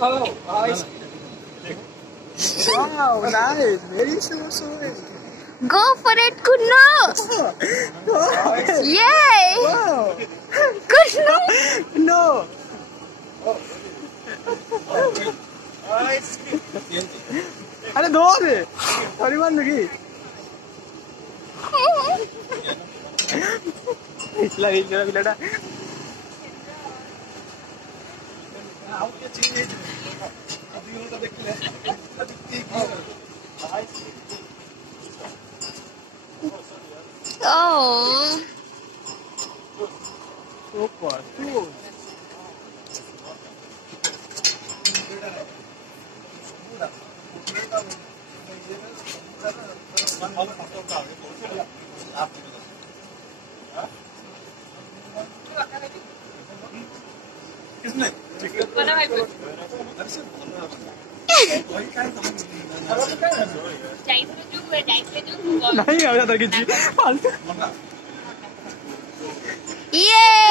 Oh, ice. Wow, nice. Very so. Go for it, Kunno. Yay! Wow. Kunno. No. अरे दो दे परिवार लगी इसला इधर बिलड़ा आओ क्या चाहिए अभी वो तो देख ले Oh. Super, cool. किसने? बना भाई को। नहीं आ रहा था किसी Yay!